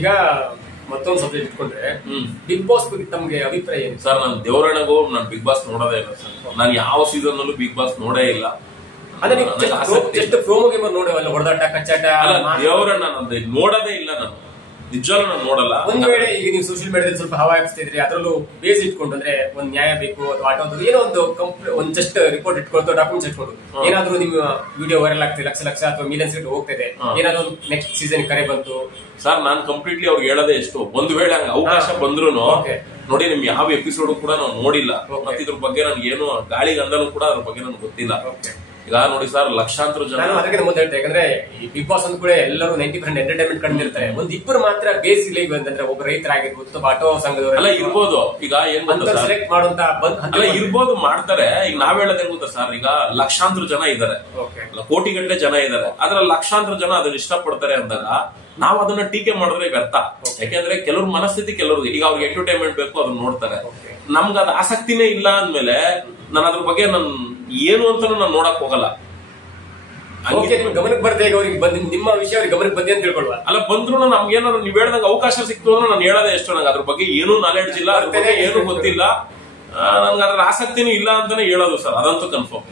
ಈಗ ಮತ್ತೊಂದು ಸಬ್ಜೆಕ್ಟ್ ಇಟ್ಕೊಂಡ್ರೆ ಬಿಗ್ ಬಾಸ್ ಬಗ್ಗೆ ತಮ್ಗೆ ಅಭಿಪ್ರಾಯ ಏನು ಸರ್? ನಾನು ದೇವರಣಗೂ ನಾನು ಬಿಗ್ ಬಾಸ್ ನೋಡೋದೇ ಇಲ್ಲ ಸರ್. ನಾನು ಯಾವ ಸೀಸನ್ ನಲ್ಲೂ ಬಿಗ್ ಬಾಸ್ ನೋಡೇ ಇಲ್ಲ. ಅಂದ್ರೆ ಜಸ್ಟ್ ಪ್ರೋಮೋ ಗೇಮರ್ ನೋಡೇವಲ್ಲ, ಹೊಡೆದಾಟ ಕಚ್ಚಾಟ. ದೇವರನ್ನ ನೋಡೋದೇ ಇಲ್ಲ ನಾನು, ನಿಜವಾಗ್ಲೂ ನಾನು ನೋಡಲ್ಲ. ಒಂದ್ ವೇಳೆ ಈಗ ನೀವು ಸೋಷಿಯಲ್ ಮೀಡಿಯಾದಲ್ಲಿ ಸ್ವಲ್ಪ ಹವಾ ಹಾಕ್ತಿದ್ರಿ, ಅದ್ರಲ್ಲೂ ಬೇಸ್ ಇಟ್ಕೊಂಡು ಅಂದ್ರೆ ಒಂದ್ ನ್ಯಾಯ ಬೇಕು ಅಥವಾ ಆಟೋ ಏನೋ ಒಂದು ಜಸ್ಟ್ ರಿಪೋರ್ಟ್ ಇಟ್ಕೊಂಡು ಡಾಕ್ಯುಮೆಂಟ್ಸ್ ಇಟ್ಕೊಂಡು ಏನಾದ್ರು ನಿಮ್ ವಿಡಿಯೋ ವೈರಲ್ ಆಗ್ತದೆ, ಲಕ್ಷ ಲಕ್ಷ ಅಥವಾ ಮಿಲಿಯನ್ಸ್ ಹೋಗ್ತದೆ, ಏನಾದ್ರು ನೆಕ್ಸ್ಟ್ ಸೀಸನ್ ಕರೆ ಬಂತು ಸರ್, ನಾನು ಕಂಪ್ಲೀಟ್ಲಿ ಅವ್ರಿಗೆ ಹೇಳೋದೇ ಎಷ್ಟು, ಒಂದ್ ವೇಳೆ ಹಂಗ ಅವಕಾಶ ಬಂದ್ರು ನೋಡಿ, ನಿಮ್ ಯಾವ ಎಪಿಸೋಡ್ ಕೂಡ ನಾವು ನೋಡಿಲ್ಲ. ಮತ್ತೆ ಇದ್ರ ಬಗ್ಗೆ ನನ್ಗೆ ಏನು ಗಾಳಿ ಗಂಧನೂ ಕೂಡ ಅದ್ರ ಬಗ್ಗೆ ನನ್ಗೆ ಗೊತ್ತಿಲ್ಲ. ಈಗ ನೋಡಿ ಸರ್, ಲಕ್ಷಾಂತರ ಜನ ಅದಕ್ಕೆ ಮುಂದೆ ಹೇಳ್ತಾರೆ, ಯಾಕಂದ್ರೆ ಈ ಬಿಗ್ ಬಾಸ್ ಅಂದ್ ಕೂಡ ಎಲ್ಲರೂ 90% ಎಂಟರ್ಟೈನ್ಮೆಂಟ್ ಕಂಡಿರ್ತಾರೆ. ಒಂದ್ ಇಬ್ಬರು ಮಾತ್ರ ಬೇಸ್ ಇಲ್ಲ ಅಂತಂದ್ರೆ ಒಬ್ಬ ರೈತರಾಗಿರ್ಬೋದು, ಆಟೋ ಸಂಘದವರೆಲ್ಲ ಇರ್ಬೋದು. ಈಗ ಏನ್ ಸೆಲೆಕ್ಟ್ ಮಾಡುವಂತ ಇರ್ಬೋದು, ಮಾಡ್ತಾರೆ. ಈಗ ನಾವ್ ಹೇಳೋದೇ ಗೊತ್ತಾ ಸರ್, ಈಗ ಲಕ್ಷಾಂತರ ಜನ ಇದಾರೆ, ಕೋಟಿ ಗಟ್ಟಲೆ ಜನ ಇದಾರೆ, ಅದ್ರಲ್ಲಿ ಲಕ್ಷಾಂತರ ಜನ ಅದನ್ನ ಇಷ್ಟಪಡ್ತಾರೆ ಅಂದಾಗ ನಾವ್ ಅದನ್ನ ಟೀಕೆ ಮಾಡಿದ್ರೆ ವ್ಯರ್ಥ. ಯಾಕೆಂದ್ರೆ ಕೆಲವ್ರ ಮನಸ್ಥಿತಿ ಕೆಲವ್ರದ್ದು, ಈಗ ಅವ್ರಿಗೆ ಎಂಟರ್ಟೈನ್ಮೆಂಟ್ ಬೇಕು ಅದನ್ನ ನೋಡ್ತಾರೆ. ನಮ್ಗ ಅದ್ ಆಸಕ್ತಿನೇ ಇಲ್ಲ ಅಂದ್ಮೇಲೆ ನಾನು ಅದ್ರ ಬಗ್ಗೆ ನನ್ ಏನು ಅಂತಾನು ನಾನು ನೋಡಕ್ ಹೋಗಲ್ಲ. ಗಮನಕ್ಕೆ ಬರ್ತದೆ, ಈಗ ಅವ್ರಿಗೆ ಬಂದ್ ನಿಮ್ಮ ವಿಷಯ ಅವ್ರಿಗೆ ಗಮನಕ್ಕೆ ಬಂದಿ ಅಂತ ತಿಳ್ಕೊಳ್ವಾ. ಅಲ್ಲ, ಬಂದ್ರು ನಮ್ಗೆ ಏನಾದ್ರು ನೀವ್ ಹೇಳ್ದಂಗೆ ಅವಕಾಶ ಸಿಕ್ತು ಅಂದ್ರೆ ನಾನು ಹೇಳೋದೇ ಎಷ್ಟು, ನಂಗೆ ಅದ್ರ ಬಗ್ಗೆ ಏನೂ ನಾಲೆಡ್ಜ್ ಇಲ್ಲ, ಅದ್ರ ಬಗ್ಗೆ ಏನು ಗೊತ್ತಿಲ್ಲ, ನನ್ಗೆ ಅದ್ರ ಆಸಕ್ತಿನೂ ಇಲ್ಲ ಅಂತಾನೆ ಹೇಳೋದು ಸರ್, ಅದಂತೂ ಕನ್ಫರ್ಮ್.